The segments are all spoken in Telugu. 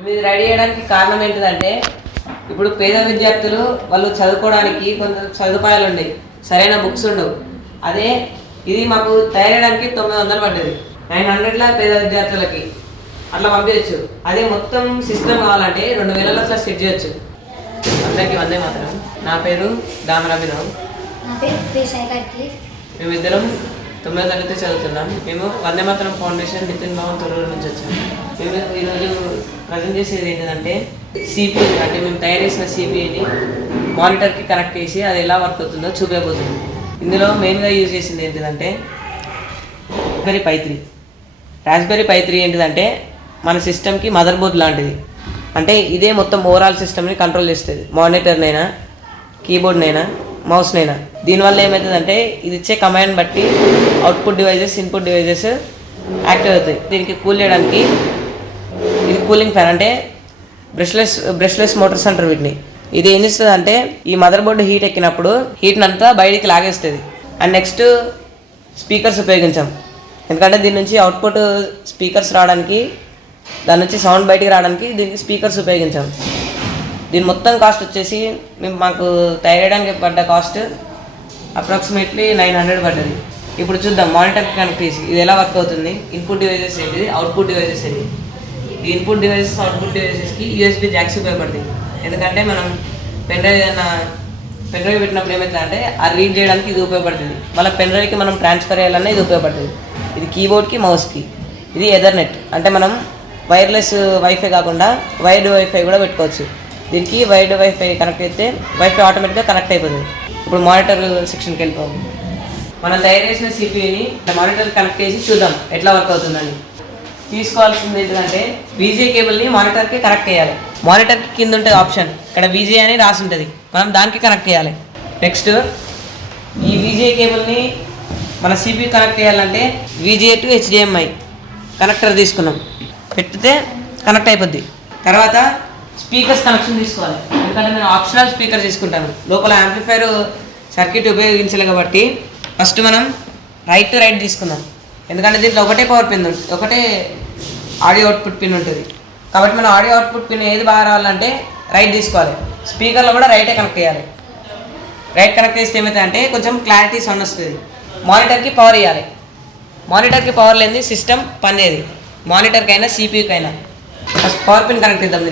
ఇది రెడీ చేయడానికి కారణం ఏంటిదంటే ఇప్పుడు పేద విద్యార్థులు వాళ్ళు చదువుకోవడానికి కొంత సదుపాయాలు ఉండవు, సరైన బుక్స్ ఉండవు. అదే ఇది మాకు తయారయ్యడానికి 900 పడ్డది. 900లా పేద విద్యార్థులకి అట్లా పంపించచ్చు. అదే మొత్తం సిస్టమ్ కావాలంటే 2000లో అట్లా సెట్ చేయొచ్చు. అందరికీ వందే మాత్రం. నా పేరు దామరాభిరావు. మేమిద్దరం 9వ తరగతి చదువుతున్నాం. మేము వందే మాత్రం ఫౌండేషన్ నితిన్ భవన్ తొర్రూరు నుంచి వచ్చాము. మేము ఈరోజు ప్రజెంట్ చేసేది ఏంటంటే సిపిఐ, అంటే మేము తయారు చేసిన సిపిఐని మానిటర్కి కనెక్ట్ చేసి అది ఎలా వర్క్ అవుతుందో చూపించబోతుంది. ఇందులో మెయిన్గా యూజ్ చేసింది ఏంటిదంటే రాస్బెర్రీ పై 3 ఏంటిదంటే మన సిస్టమ్కి మదర్ బోర్డ్ లాంటిది. అంటే ఇదే మొత్తం ఓవరాల్ సిస్టమ్ని కంట్రోల్ చేస్తుంది, మానిటర్నైనా కీబోర్డ్నైనా మౌస్నైనా. దీనివల్ల ఏమవుతుందంటే ఇది ఇచ్చే కమాండ్ బట్టి output devices input devices active అవుతాయి. దీనికి కూల్ చేయడానికి ఇది కూలింగ్ ఫ్యాన్, అంటే బ్రష్లెస్ మోటార్స్ అంటారు వీటిని. ఇది ఏం చేస్తుంది అంటే ఈ మదర్ బోర్డు హీట్ ఎక్కినప్పుడు హీట్ని అంతా బయటికి లాగేస్తుంది. అండ్ నెక్స్ట్ స్పీకర్స్ ఉపయోగించాం, ఎందుకంటే దీని నుంచి అవుట్పుట్ స్పీకర్స్ రావడానికి, దాని నుంచి సౌండ్ బయటికి రావడానికి దీనికి స్పీకర్స్ ఉపయోగించాం. దీని మొత్తం కాస్ట్ వచ్చేసి మాకు తయారయ్యడానికి పడ్డ కాస్ట్ అప్రాక్సిమేట్లీ 900 పడ్డది. ఇప్పుడు చూద్దాం మానిటర్కి కనెక్ట్ చేసి ఇది ఎలా వర్క్ అవుతుంది. ఇన్పుట్ డివైజెస్ ఏంటి, అవుట్పుట్ డివైజెస్ ఏంటి. ఈ ఇన్పుట్ డివైజెస్ అవుట్పుట్ డివైజెస్కి యూఎస్బీ జాక్స్ ఉపయోగపడుతుంది. ఎందుకంటే మనం పెన్ డ్రైవ్ పెట్టినప్పుడు ఏమవుతుందంటే అది రీడ్ చేయడానికి ఇది ఉపయోగపడుతుంది. మళ్ళీ పెన్ డ్రైవ్కి మనం ట్రాన్స్ఫర్ చేయాలన్నా ఇది ఉపయోగపడుతుంది. ఇది కీబోర్డ్కి మౌస్కి. ఇది ఎథర్నెట్, అంటే మనం వైర్లెస్ వైఫై కాకుండా వైర్డ్ వైఫై కూడా పెట్టుకోవచ్చు. దీనికి వైర్డ్ వైఫై కనెక్ట్ అయితే వైఫై ఆటోమేటిక్గా కనెక్ట్ అయిపోతుంది. ఇప్పుడు మానిటర్ సెక్షన్కి వెళ్ళిపోవాలి. మనం తయారు చేసిన సిపిఐని మానిటర్ కనెక్ట్ చేసి చూద్దాం ఎట్లా వర్క్ అవుతుందని. తీసుకోవాల్సింది ఏంటంటే విజిఏ కేబుల్ని మానిటర్కి కనెక్ట్ చేయాలి. మానిటర్కి కింద ఉంటుంది ఆప్షన్, ఇక్కడ విజిఏ అని రాసి ఉంటుంది, మనం దానికి కనెక్ట్ చేయాలి. నెక్స్ట్ ఈ విజిఏ కేబుల్ని మన సిపిఐ కనెక్ట్ చేయాలంటే విజిఏ టు HDMI కనెక్టర్ తీసుకున్నాం, పెట్టితే కనెక్ట్ అయిపోద్ది. తర్వాత స్పీకర్స్ కనెక్షన్ తీసుకోవాలి, ఎందుకంటే నేను ఆప్షనల్ స్పీకర్ తీసుకుంటాను. లోపల యాంప్లిఫైర్ సర్క్యూట్ ఉపయోగించాలి కాబట్టి ఫస్ట్ మనం రైట్ టు రైట్ తీసుకుందాం, ఎందుకంటే దీంట్లో ఒకటే పవర్ పిన్ ఉంటుంది, ఒకటే ఆడియో అవుట్పుట్ పిన్ ఉంటుంది. కాబట్టి మనం ఆడియో అవుట్పుట్ పిన్ ఏది బాగా రావాలంటే రైట్ తీసుకోవాలి. స్పీకర్లో కూడా రైటే కనెక్ట్ చేయాలి. రైట్ కనెక్ట్ చేస్తే ఏమవుతుందంటే కొంచెం క్లారిటీ సౌండ్ వస్తుంది. మానిటర్కి పవర్ ఇవ్వాలి. మానిటర్కి పవర్ లేనిది సిస్టమ్ పనిచేయదు, మానిటర్కి అయినా సిపియూకి అయినా. ఫస్ట్ పవర్ పిన్ కనెక్ట్ చేద్దాం.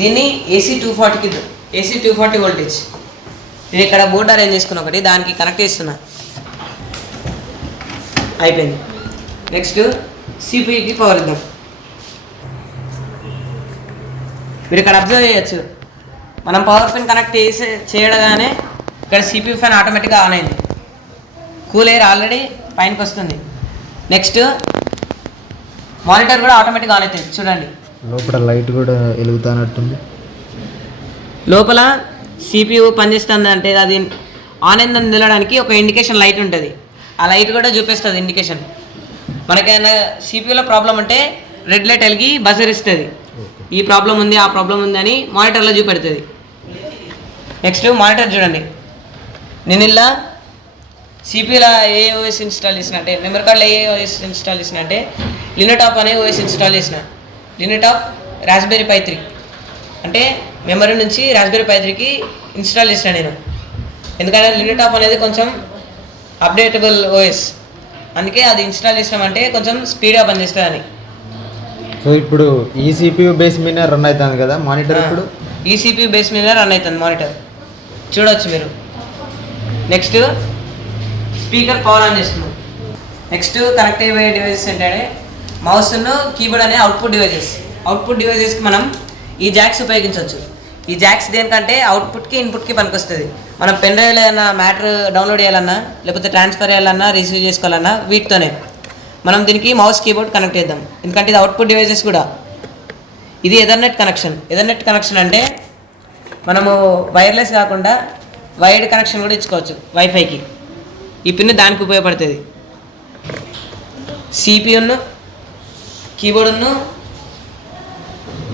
దీన్ని AC 240 వోల్టేజ్. నేను ఇక్కడ బోర్డు అరేంజ్ చేసుకున్న ఒకటి దానికి కనెక్ట్ చేస్తున్నా, అయిపోయింది. నెక్స్ట్ సిపియూకి పవర్ ఇద్దాం. మీరు ఇక్కడ అబ్జర్వ్ చేయొచ్చు, మనం పవర్ పిన్ కనెక్ట్ చేయడగానే ఇక్కడ సిపియూ ఫ్యాన్ ఆటోమేటిక్గా ఆన్ అయింది. కూల్ ఎయిర్ ఆల్రెడీ పైనకి వస్తుంది. నెక్స్ట్ మానిటర్ కూడా ఆటోమేటిక్గా ఆన్ అవుతుంది. చూడండి లోపల లైట్ కూడా వెలుగుతానట్టుంది. లోపల సిపియూ పనిచేస్తుంది అంటే అది ఆన్ అయిందని తెలియడానికి ఒక ఇండికేషన్ లైట్ ఉంటుంది, ఆ లైట్ కూడా చూపిస్తుంది ఇండికేషన్. మనకైనా సిపియూలో ప్రాబ్లం ఉంటే రెడ్ లైట్ వెలిగి బజర్ ఇస్తుంది, ఈ ప్రాబ్లం ఉంది ఆ ప్రాబ్లం ఉంది అని మానిటర్లో చూపెడుతుంది. నెక్స్ట్ మానిటర్ చూడండి, నేను ఇలా సిపియూలో ఏ ఓఎస్ ఇన్స్టాల్ చేసిన అంటే మెమరీ కార్డులో ఏ ఓఎస్ ఇన్స్టాల్ చేసిన అంటే లినోటాప్ అనే ఓఎస్ ఇన్స్టాల్ చేసిన. లినోటాప్ రాస్బెర్రీ పై 3 అంటే మెమరీ నుంచి రాస్బెర్రీ పై 3కి ఇన్స్టాల్ చేసిన నేను, ఎందుకంటే లినోటాప్ అనేది కొంచెం అప్డేటబుల్ ఓఎస్, అందుకే అది ఇన్స్టాల్ చేసినామంటే కొంచెం స్పీడ్గా పనిచేస్తుంది అని. సో ఇప్పుడు ఈ సిపియూ బేస్ మీద రన్ అవుతుంది కదా మానిటర్. ఇప్పుడు ఈ సిపియూ బేస్ మీద రన్ అవుతుంది మానిటర్, చూడవచ్చు మీరు. నెక్స్ట్ స్పీకర్ పవర్ ఆన్ చేస్తున్నాం. నెక్స్ట్ కనెక్ట్ అయ్యే డివైజెస్ ఏంటంటే మౌస్ను కీబోర్డ్ అనే అవుట్పుట్ డివైజెస్కి మనం ఈ జాక్స్ ఉపయోగించవచ్చు. ఈ జాక్స్ దేనికంటే అవుట్పుట్కి ఇన్పుట్కి పనికొస్తుంది. మనం పెన్ డ్రైవ్లో ఏదైనా మ్యాటర్ డౌన్లోడ్ చేయాలన్నా లేకపోతే ట్రాన్స్ఫర్ చేయాలన్నా రిసీవ్ చేసుకోవాలన్నా వీటితోనే. మనం దీనికి మౌస్ కీబోర్డ్ కనెక్ట్ చేద్దాం, ఎందుకంటే ఇది అవుట్పుట్ డివైజెస్ కూడా. ఇది ఎథర్నెట్ కనెక్షన్ అంటే మనము వైర్లెస్ కాకుండా వైర్డ్ కనెక్షన్ కూడా ఇచ్చుకోవచ్చు వైఫైకి. ఈ పిన్ దానికి ఉపయోగపడుతుంది. సిపియూను కీబోర్డును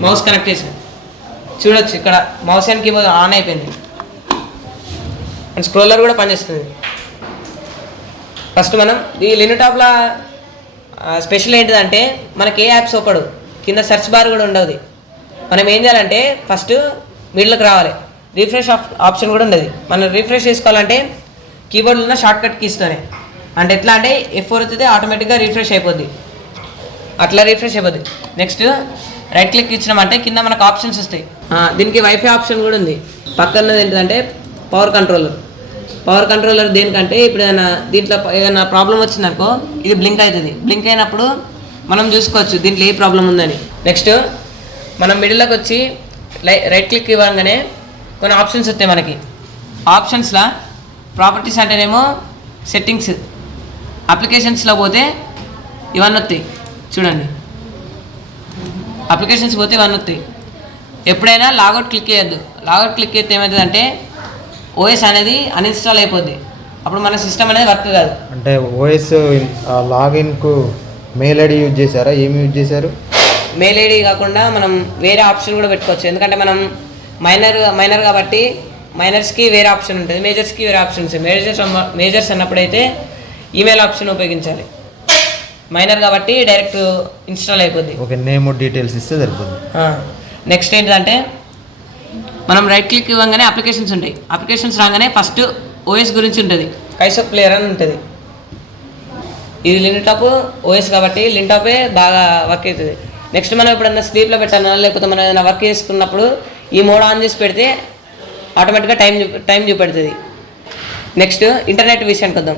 మౌస్ కనెక్ట్ చేసాం, చూడొచ్చు ఇక్కడ మౌస్ అండ్ కీబోర్డ్ ఆన్ అయిపోయింది. అండ్ స్క్రోలర్ కూడా పనిచేస్తుంది. ఫస్ట్ మనం ఈ లినోటాప్లో స్పెషల్ ఏంటిదంటే మనకి ఏ యాప్స్ ఒకడు కింద సెర్చ్ బార్ కూడా ఉండదు. మనం ఏం చేయాలంటే ఫస్ట్ మిడిల్కి రావాలి. రిఫ్రెష్ ఆప్షన్ కూడా ఉండదు. మనం రిఫ్రెష్ చేసుకోవాలంటే కీబోర్డ్లో ఉన్న షార్ట్ కట్ కీస్తోనే. అంటే ఎట్లా అంటే F4 అయితే ఆటోమేటిక్గా రిఫ్రెష్ అయిపోద్ది. అట్లా రిఫ్రెష్ అయిపోద్ది. నెక్స్ట్ రైట్ క్లిక్ ఇచ్చినామంటే కింద మనకు ఆప్షన్స్ వస్తాయి. దీనికి వైఫై ఆప్షన్ కూడా ఉంది. పక్కనది ఏంటంటే పవర్ కంట్రోలర్ దేనికంటే ఇప్పుడు దీంట్లో ఏదైనా ప్రాబ్లం వచ్చిందనుకో ఇది బ్లింక్ అవుతుంది. బ్లింక్ అయినప్పుడు మనం చూసుకోవచ్చు దీంట్లో ఏ ప్రాబ్లం ఉందని. నెక్స్ట్ మనం మిడిల్లోకి వచ్చి రైట్ క్లిక్ ఇవ్వగానే కొన్ని ఆప్షన్స్ వస్తాయి మనకి. ఆప్షన్స్లో ప్రాపర్టీస్ అంటేనేమో సెట్టింగ్స్, అప్లికేషన్స్లో పోతే ఇవన్నీ వస్తాయి చూడండి. అప్లికేషన్స్ పోతే ఇవన్నీ వస్తాయి. ఎప్పుడైనా లాగౌట్ క్లిక్ చేయొద్దు. లాగౌట్ క్లిక్ చేస్తే ఏమవుతుందంటే ఓఎస్ అనేది అన్ఇన్స్టాల్ అయిపోద్ది. అప్పుడు మన సిస్టమ్ అనేది వర్క్ కాదు. అంటే ఓఎస్ లాగిన్కు మెయిల్ ఐడి యూజ్ చేశారా? ఏమి యూజ్ చేశారు? మెయిల్ ఐడి కాకుండా మనం వేరే ఆప్షన్ కూడా పెట్టుకోవచ్చు. ఎందుకంటే మనం మైనర్ కాబట్టి మైనర్స్కి వేరే ఆప్షన్ ఉంటుంది, మేజర్స్కి వేరే ఆప్షన్ ఉంటుంది. మేజర్స్ అన్నప్పుడైతే ఈమెయిల్ ఆప్షన్ ఉపయోగించాలి. మైనర్ కాబట్టి డైరెక్ట్ ఇన్స్టాల్ అయిపోద్ది. ఓకే, నేమ్ డీటెయిల్స్ ఇస్తే సరిపోద్ది. నెక్స్ట్ ఏంటంటే మనం రైట్ క్లిక్ ఇవ్వగానే అప్లికేషన్స్ ఉంటాయి. అప్లికేషన్స్ రాగానే ఫస్ట్ ఓఎస్ గురించి ఉంటుంది. కైసోక్ ప్లేయర్ అని ఉంటుంది. ఇది లిన్టాప్ ఓఎస్ కాబట్టి లిన్టాపే బాగా వర్క్ అవుతుంది. నెక్స్ట్ మనం ఎప్పుడన్నా స్లీప్లో పెట్టాలన్నా లేకపోతే మనం ఏదైనా వర్క్ చేసుకున్నప్పుడు ఈ మోడ్ ఆన్ చేసి పెడితే ఆటోమేటిక్గా టైం చూపెడుతుంది. నెక్స్ట్ ఇంటర్నెట్ విషయానికి వద్దాం.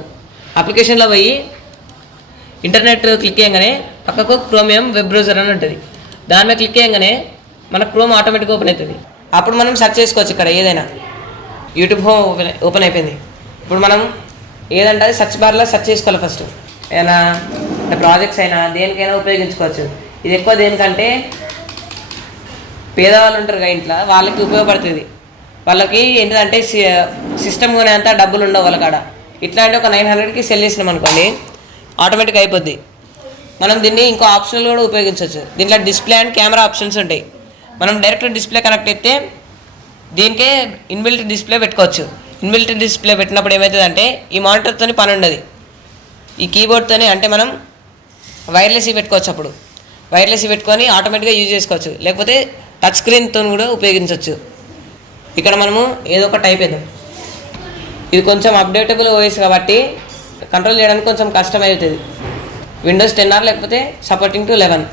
అప్లికేషన్లో పోయి ఇంటర్నెట్ క్లిక్ చేయగానే పక్కకు క్రోమియం వెబ్ బ్రౌజర్ అని ఉంటుంది. దాని మీద క్లిక్ చేయగానే మన క్రోమ్ ఆటోమేటిక్గా ఓపెన్ అవుతుంది. అప్పుడు మనం సెర్చ్ చేసుకోవచ్చు. ఇక్కడ ఏదైనా యూట్యూబ్ ఓపెన్ అయిపోయింది. ఇప్పుడు మనం ఏదంటే అది సెర్చ్ బార్లో సెర్చ్ చేసుకోవాలి. ఫస్ట్ ఏదైనా ప్రాజెక్ట్స్ అయినా దేనికైనా ఉపయోగించుకోవచ్చు. ఇది ఎక్కువ దేనికంటే పేదవాళ్ళు ఉంటారు కదా ఇంట్లో, వాళ్ళకి ఉపయోగపడుతుంది. వాళ్ళకి ఏంటంటే సిస్టమ్ కొనేంత డబ్బులు ఉండవు వాళ్ళ కాడ. ఇట్లా అంటే ఒక 900కి సెల్ చేసినాం అనుకోండి ఆటోమేటిక్ అయిపోద్ది. మనం దీన్ని ఇంకో ఆప్షన్లు కూడా ఉపయోగించవచ్చు. దీంట్లో డిస్ప్లే అండ్ కెమెరా ఆప్షన్స్ ఉంటాయి. మనం డైరెక్ట్ డిస్ప్లే కనెక్ట్ అయితే దీనికే ఇన్బిల్ట్ డిస్ప్లే పెట్టుకోవచ్చు. ఇన్బిల్ట్ డిస్ప్లే పెట్టినప్పుడు ఏమవుతుందంటే ఈ మానిటర్తో పని ఉండదు. ఈ కీబోర్డ్తో అంటే మనం వైర్లెస్ పెట్టుకోవచ్చు. అప్పుడు వైర్లెస్ పెట్టుకొని ఆటోమేటిక్గా యూజ్ చేసుకోవచ్చు. లేకపోతే టచ్ స్క్రీన్తో కూడా ఉపయోగించవచ్చు. ఇక్కడ మనము ఏదో ఒక టైప్ వేద్దాం. ఇది కొంచెం అప్డేటబుల్ ఓఎస్ కాబట్టి కంట్రోల్ చేయడానికి కొంచెం కష్టమవుతుంది. విండోస్ 10 లేకపోతే సపోర్టింగ్ టు 11.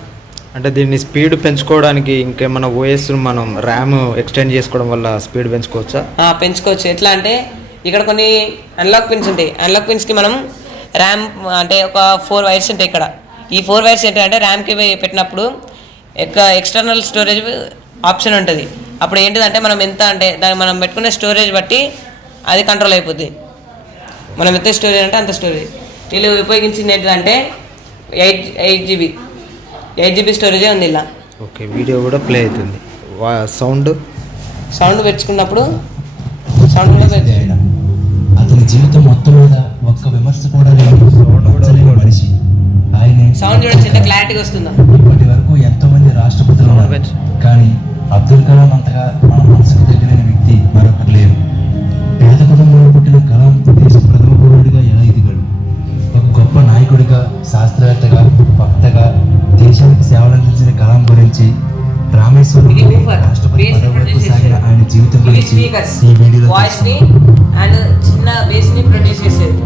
అంటే దీన్ని స్పీడ్ పెంచుకోవడానికి ఇంకేమన్నా ఓఎస్ మనం ర్యామ్ ఎక్స్టెండ్ చేసుకోవడం వల్ల స్పీడ్ పెంచుకోవచ్చా? పెంచుకోవచ్చు. ఎట్లా అంటే ఇక్కడ కొన్ని అన్లాక్ పిన్స్ ఉంటాయి. అన్లాక్ పిన్స్కి మనం ర్యామ్ అంటే ఒక 4 వైర్స్ ఉంటాయి. ఇక్కడ ఈ 4 వైర్స్ ఏంటంటే ర్యామ్కి పెట్టినప్పుడు ఎక్స్టర్నల్ స్టోరేజ్ ఆప్షన్ ఉంటుంది. అప్పుడు ఏంటిదంటే మనం ఎంత అంటే దాన్ని మనం పెట్టుకునే స్టోరేజ్ బట్టి అది కంట్రోల్ అయిపోద్ది. మనం ఎంత స్టోరేజ్ అంటే అంత స్టోరేజ్. వీళ్ళు ఉపయోగించింది ఏంటంటే 8 GB స్టోరేజే ఉంది ఇలా. ఓకే, వీడియో కూడా ప్లే అవుతుంది. సౌండ్ పెంచుకున్నప్పుడు సౌండ్ కూడా పెంచాడు. అతని జీవితం మొత్తం మీద ఒక్క విమర్శ కూడా లేని మనిషి ఆయన. సౌండ్ చూడొచ్చు ఎంత క్లారిటీగా వస్తుందా. ఇప్పటి వరకు ఎంతో మంది రాష్ట్రపతులు ఉన్నారు, కానీ అబ్దుల్ కలాం అంతగా మన మనసుకు దగ్గరైన వ్యక్తి మరొకరు లేరు. పేద కుటుంబంలో పుట్టిన కలాం దేశ ప్రథమ పౌరుడిగా ఎలా ఎదిగాడు? ఒక గొప్ప నాయకుడిగా, శాస్త్రవేత్తగా, భక్తగా దేశానికి సేవలందించిన కలాం గురించి రామేశ్వరం రాష్ట్రపతి పదవి వరకు సాగిన ఆయన జీవితం గురించి ఈ వీడియోలో అండ్ చిన్న బేస్ ని ప్రొడ్యూస్ చేసేది.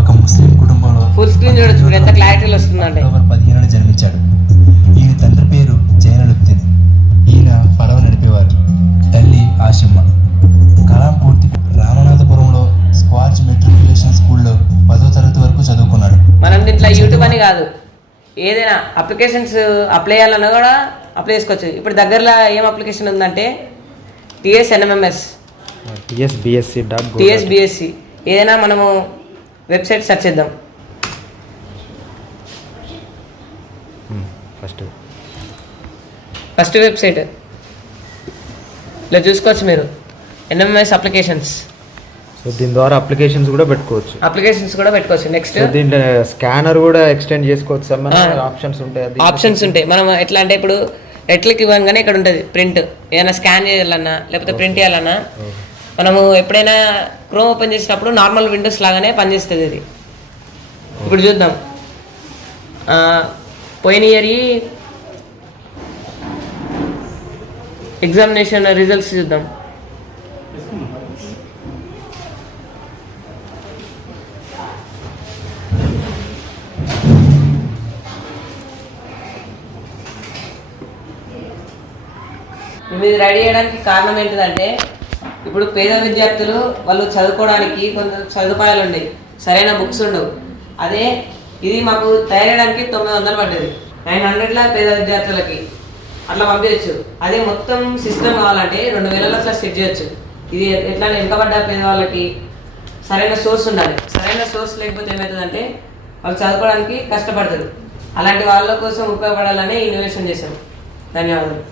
ఒక ముస్లిం కుటుంబంలో ఫుల్ స్క్రీన్ చూడొచ్చు ఎంత క్లారిటీలో వస్తుందంటే. అక్టోబర్ 15న జన్మించాడు. ఈయన తండ్రి పేరు జైనలుబ్దీన్. ఈయన పడవ నడిపేవారు. తల్లి ఆశమ్మ. కలాం పూర్తి రామనాథపురంలో స్క్వార్జ్ మెట్రికులేషన్ స్కూల్లో 10వ తరగతి వరకు చదువుకున్నాడు. మనం దీంట్లో యూట్యూబ్ అని కాదు, ఏదైనా అప్లికేషన్స్ అప్లై చేయాలన్నా కూడా అప్లై చేసుకోవచ్చు. ఇప్పుడు దగ్గరలో ఏం అప్లికేషన్ ఉందంటే TSNMMS, TSBSC. ఏదైనా మనము వెబ్సైట్ సెర్చ్ చేద్దాం. ఫస్ట్ వెబ్సైట్ ఇలా చూసుకోవచ్చు మీరు. NMMS అప్లికేషన్స్ సో దీని ద్వారా అప్లికేషన్స్ కూడా పెట్టుకోవచ్చు. అప్లికేషన్స్ కూడా పెట్టుకోవచ్చు. నెక్స్ట్ సో దీంట్లో స్కానర్ కూడా ఎక్స్టెండ్ చేసుకోవచ్చు సార్. మన ఆప్షన్స్ ఉంటాయి. ఆప్షన్స్ ఉంటాయి. మనం ఎట్లా అంటే ఇప్పుడు ఎట్లకి ఇవ్వగానే ఇక్కడ ఉంటుంది ప్రింట్. ఏదైనా స్కాన్ చేయాలన్నా లేకపోతే ప్రింట్ చేయాలన్నా మనము ఎప్పుడైనా క్రోమ్ ఓపెన్ చేసినప్పుడు నార్మల్ విండోస్ లాగానే పనిచేస్తుంది ఇది. ఇప్పుడు చూద్దాం, పోయిన ఇయర్ ఎగ్జామినేషన్ రిజల్ట్స్ చూద్దాం. ఇది రెడీ చేయడానికి కారణం ఏంటిదంటే ఇప్పుడు పేద విద్యార్థులు వాళ్ళు చదువుకోవడానికి కొంత సదుపాయాలు ఉండేవి, సరైన బుక్స్ ఉండవు. అదే ఇది మాకు తయారయ్యడానికి 900 పడ్డది. 900లా పేద విద్యార్థులకి అట్లా పంపించచ్చు. అదే మొత్తం సిస్టమ్ కావాలంటే 2000 అట్లా సెట్ చేయొచ్చు. ఇది ఎట్లా వెనుకబడ్డ పేదవాళ్ళకి సరైన సోర్స్ ఉండాలి. సరైన సోర్స్ లేకపోతే ఏమవుతుందంటే వాళ్ళు చదువుకోవడానికి కష్టపడతారు. అలాంటి వాళ్ళ కోసం ఉపయోగపడాలని ఇన్నోవేషన్ చేశాం. ధన్యవాదాలు.